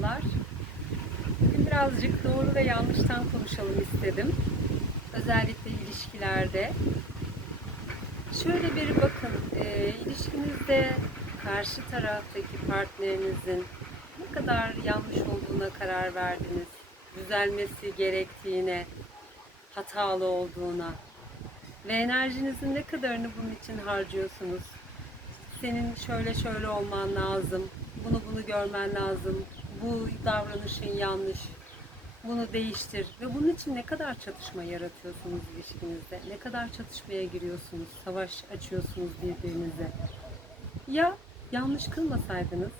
merhabalar. Bugün birazcık doğru ve yanlıştan konuşalım istedim. Özellikle ilişkilerde. Şöyle bir bakın, e, ilişkinizde karşı taraftaki partnerinizin ne kadar yanlış olduğuna karar verdiniz. Düzelmesi gerektiğine, hatalı olduğuna ve enerjinizin ne kadarını bunun için harcıyorsunuz senin şöyle şöyle olman lazım, bunu bunu görmen lazım, bu davranışın yanlış, bunu değiştir ve bunun için ne kadar çatışma yaratıyorsunuz ilişkinizde, ne kadar çatışmaya giriyorsunuz, savaş açıyorsunuz birbirinize. Ya yanlış kılmasaydınız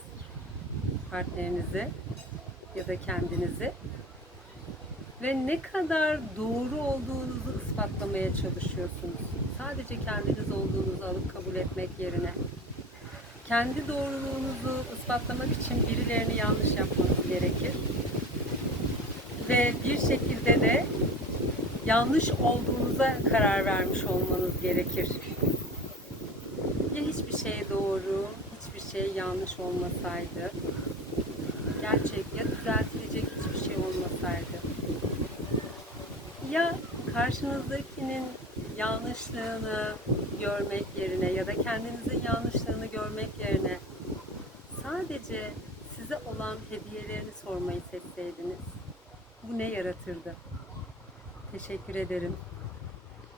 partnerinizi ya da kendinizi ve ne kadar doğru olduğunuzu ispatlamaya çalışıyorsunuz. Sadece kendiniz olduğunuzu alıp kabul etmek yerine kendi doğruluğunuzu ispatlamak için birilerini yanlış yapmanız gerekir. Ve bir şekilde de yanlış olduğunuza karar vermiş olmanız gerekir. Ya hiçbir şey doğru, hiçbir şey yanlış olmasaydı, gerçek ya düzeltilecek hiçbir şey olmasaydı, ya karşınızdakinin yanlışlığını görmek yerine ya da kendinizin yanlışlığını görmek yerine sadece size olan hediyelerini sormayı seçseydiniz bu ne yaratırdı? Teşekkür ederim.